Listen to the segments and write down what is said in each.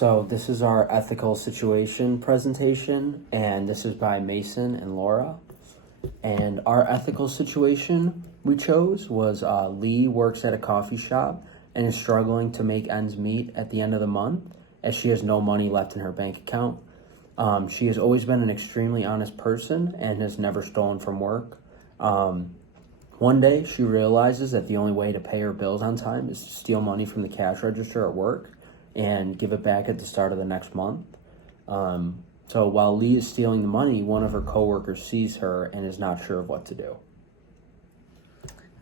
So this is our ethical situation presentation, and this is by Mason and Laura. And our ethical situation we chose was Lee works at a coffee shop and is struggling to make ends meet at the end of the month as she has no money left in her bank account. She has always been an extremely honest person and has never stolen from work. One day, she realizes that the only way to pay her bills on time is to steal money from the cash register at work and give it back at the start of the next month. So while Lee is stealing the money, one of her coworkers sees her and is not sure of what to do.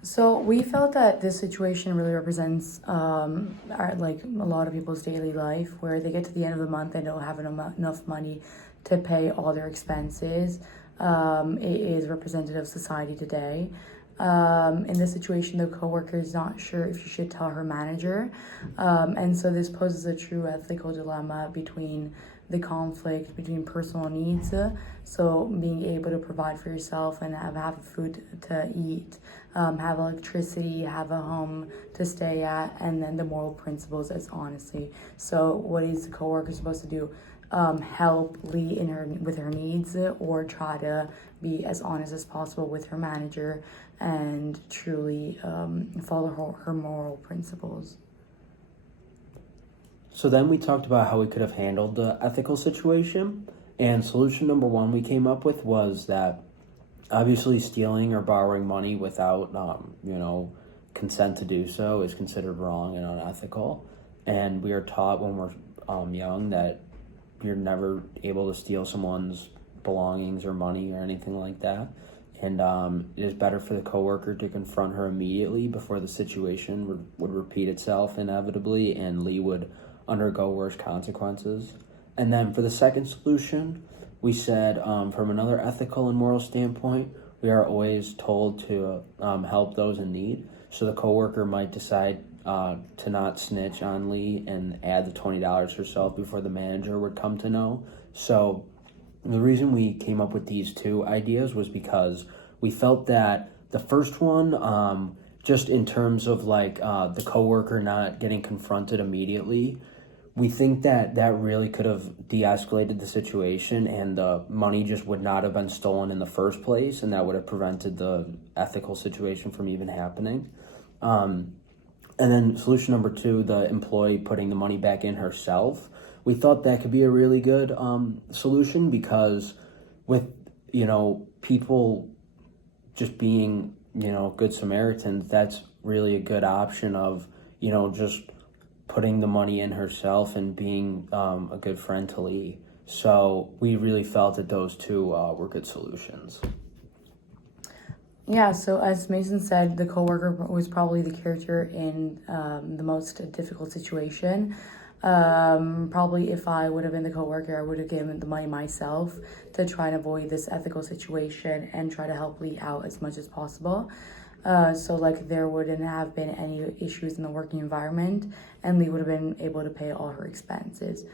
So we felt that this situation really represents like a lot of people's daily life, where they get to the end of the month and don't have enough money to pay all their expenses. It is representative of society today. In this situation, the coworker is not sure if she should tell her manager. And so this poses a true ethical dilemma between the conflict between personal needs, so being able to provide for yourself and have food to eat, have electricity, have a home to stay at, and then the moral principles as honesty. So what is the coworker supposed to do? Help Lee with her needs, or try to be as honest as possible with her manager and truly follow her moral principles. So then we talked about how we could have handled the ethical situation, and solution number one we came up with was that obviously stealing or borrowing money without consent to do so is considered wrong and unethical. And we are taught when we're young that you're never able to steal someone's belongings or money or anything like that. And it is better for the coworker to confront her immediately before the situation would repeat itself inevitably, and Lee would undergo worse consequences. And then for the second solution, we said from another ethical and moral standpoint, we are always told to help those in need. So the coworker might decide to not snitch on Lee and add the $20 herself before the manager would come to know. So the reason we came up with these two ideas was because we felt that the first one, just in terms of the coworker not getting confronted immediately, we think that really could have de-escalated the situation, and the money just would not have been stolen in the first place, and that would have prevented the ethical situation from even happening. And then solution number two, the employee putting the money back in herself. We thought that could be a really good solution, because with, people just being, good Samaritans, that's really a good option of, just putting the money in herself and being a good friend to Lee. So we really felt that those two were good solutions. Yeah, so as Mason said, the coworker was probably the character in the most difficult situation. Probably if I would have been the coworker, I would have given the money myself to try and avoid this ethical situation and try to help Lee out as much as possible. So there wouldn't have been any issues in the working environment, and Lee would have been able to pay all her expenses.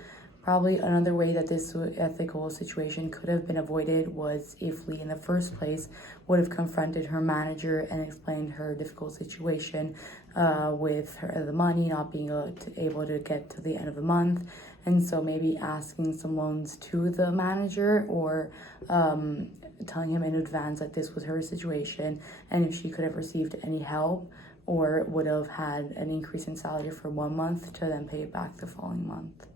Probably another way that this ethical situation could have been avoided was if Lee in the first place would have confronted her manager and explained her difficult situation with the money not being able to get to the end of the month. And so maybe asking some loans to the manager, or telling him in advance that this was her situation and if she could have received any help, or would have had an increase in salary for 1 month to then pay it back the following month.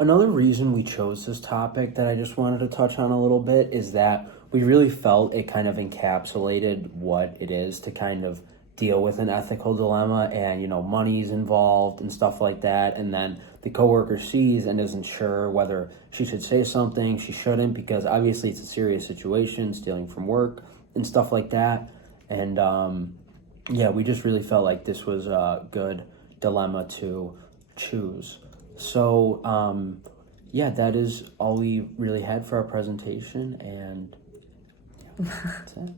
Another reason we chose this topic that I just wanted to touch on a little bit is that we really felt it kind of encapsulated what it is to kind of deal with an ethical dilemma, and money's involved and stuff like that, and then the coworker sees and isn't sure whether she should say something, she shouldn't, because obviously it's a serious situation, stealing from work and stuff like that. And we just really felt like this was a good dilemma to choose. So that is all we really had for our presentation, and that's it.